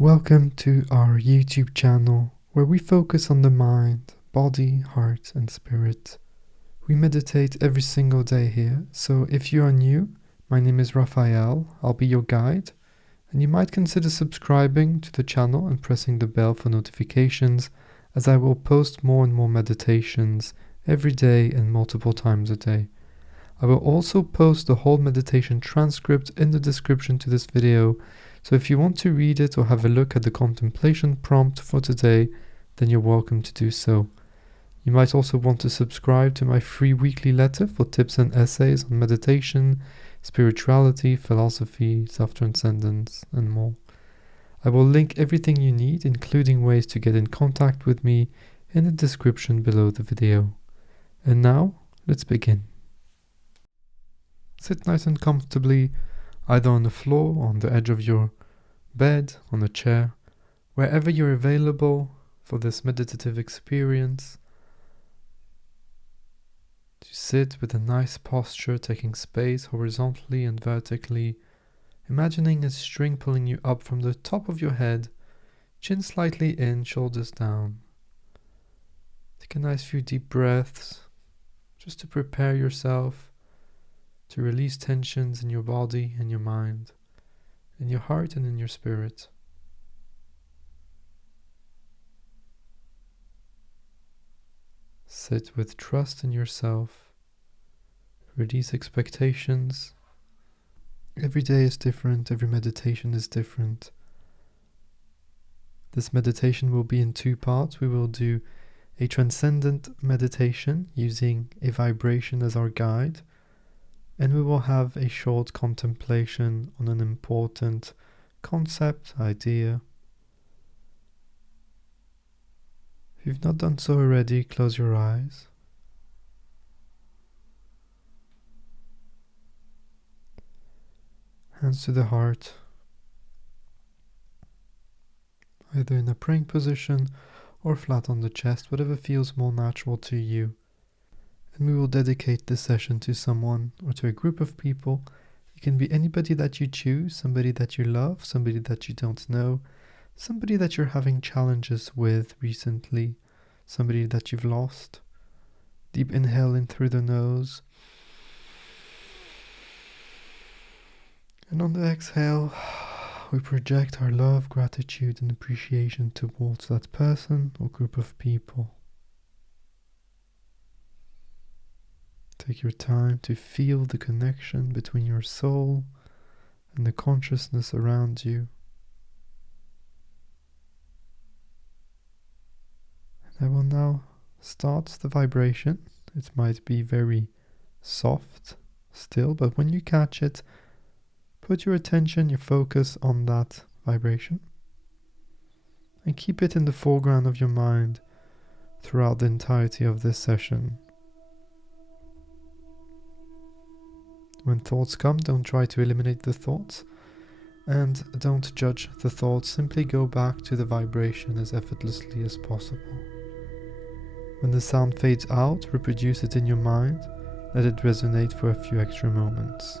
Welcome to our YouTube channel where we focus on the mind, body, heart and spirit. We meditate every single day here, so if you are new, my name is Raphael, I'll be your guide, and you might consider subscribing to the channel and pressing the bell for notifications, as I will post more and more meditations every day and multiple times a day. I will also post the whole meditation transcript in the description to this video, so if you want to read it or have a look at the contemplation prompt for today, then you're welcome to do so. You might also want to subscribe to my free weekly letter for tips and essays on meditation, spirituality, philosophy, self-transcendence, and more. I will link everything you need, including ways to get in contact with me, in the description below the video. And now, let's begin. Sit nice and comfortably, either on the floor, on the edge of your bed, on a chair, wherever you're available for this meditative experience. To sit with a nice posture, taking space horizontally and vertically, imagining a string pulling you up from the top of your head, chin slightly in, shoulders down. Take a nice few deep breaths, just to prepare yourself to release tensions in your body and your mind, in your heart and in your spirit. Sit with trust in yourself. Release expectations. Every day is different, every meditation is different. This meditation will be in two parts. We will do a transcendent meditation using a vibration as our guide, and we will have a short contemplation on an important concept, idea. If you've not done so already, close your eyes. Hands to the heart, either in a praying position or flat on the chest, whatever feels more natural to you. And we will dedicate this session to someone or to a group of people. It can be anybody that you choose, somebody that you love, somebody that you don't know, somebody that you're having challenges with recently, somebody that you've lost. Deep inhale in through the nose. And on the exhale, we project our love, gratitude and appreciation towards that person or group of people. Take your time to feel the connection between your soul and the consciousness around you. And I will now start the vibration. It might be very soft still, but when you catch it, put your attention, your focus on that vibration and keep it in the foreground of your mind throughout the entirety of this session. When thoughts come, don't try to eliminate the thoughts and don't judge the thoughts. Simply go back to the vibration as effortlessly as possible. When the sound fades out, reproduce it in your mind. Let it resonate for a few extra moments.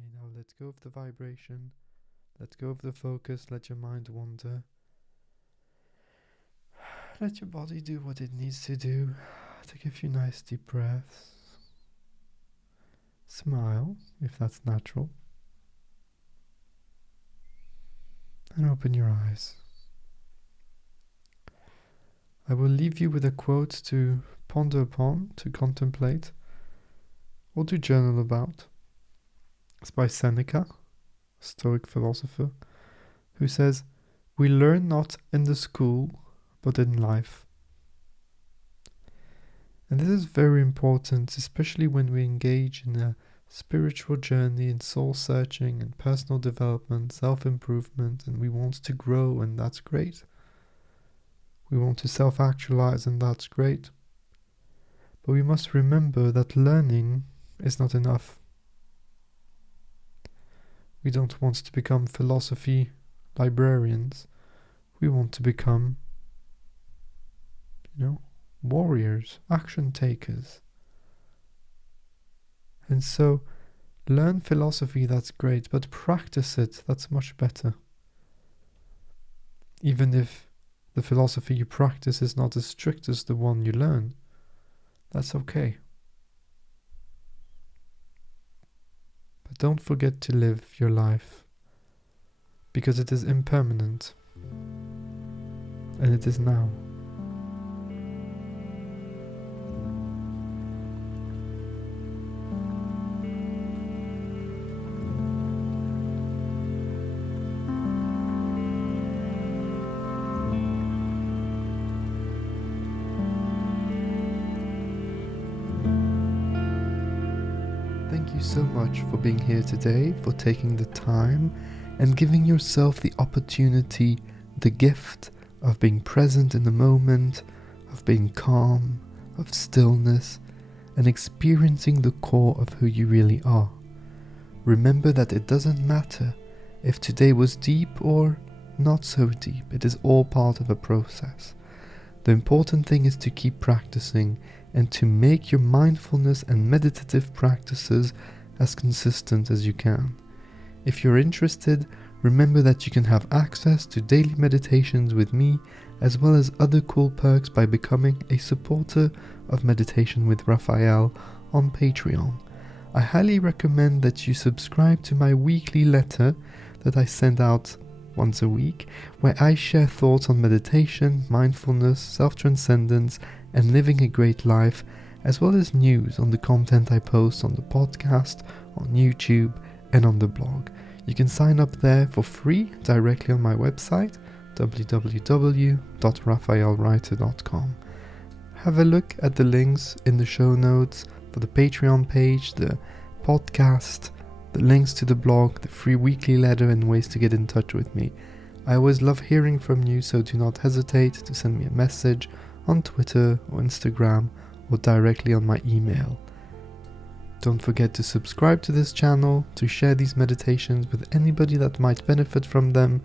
may now let go of the vibration, let go of the focus, let your mind wander. Let your body do what it needs to do. Take a few nice deep breaths. Smile, if that's natural. And open your eyes. I will leave you with a quote to ponder upon, to contemplate, or to journal about. It's by Seneca, a Stoic philosopher, who says, "We learn not in the school, but in life." And this is very important, especially when we engage in a spiritual journey, in soul searching and personal development, self-improvement, and we want to grow, and that's great. We want to self-actualize, and that's great. But we must remember that learning is not enough. We don't want to become philosophy librarians. We want to become, warriors, action takers. And so, learn philosophy, that's great, but practice it, that's much better. Even if the philosophy you practice is not as strict as the one you learn, that's okay. But don't forget to live your life, because it is impermanent, and it is now. Thank you so much for being here today, for taking the time and giving yourself the opportunity, the gift of being present in the moment, of being calm, of stillness, and experiencing the core of who you really are. Remember that it doesn't matter if today was deep or not so deep. It is all part of a process. The important thing is to keep practicing and to make your mindfulness and meditative practices as consistent as you can. If you're interested, remember that you can have access to daily meditations with me, as well as other cool perks by becoming a supporter of Meditation with Raphael on Patreon. I highly recommend that you subscribe to my weekly letter that I send out once a week, where I share thoughts on meditation, mindfulness, self-transcendence, and living a great life, as well as news on the content I post on the podcast, on YouTube, and on the blog. You can sign up there for free directly on my website, www.raphaelreiter.com. Have a look at the links in the show notes for the Patreon page, the podcast, the links to the blog, the free weekly letter, and ways to get in touch with me. I always love hearing from you, so do not hesitate to send me a message on Twitter or Instagram or directly on my email. Don't forget to subscribe to this channel, to share these meditations with anybody that might benefit from them,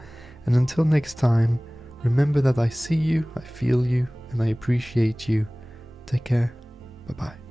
and until next time, remember that I see you, I feel you, and I appreciate you. Take care. Bye-bye.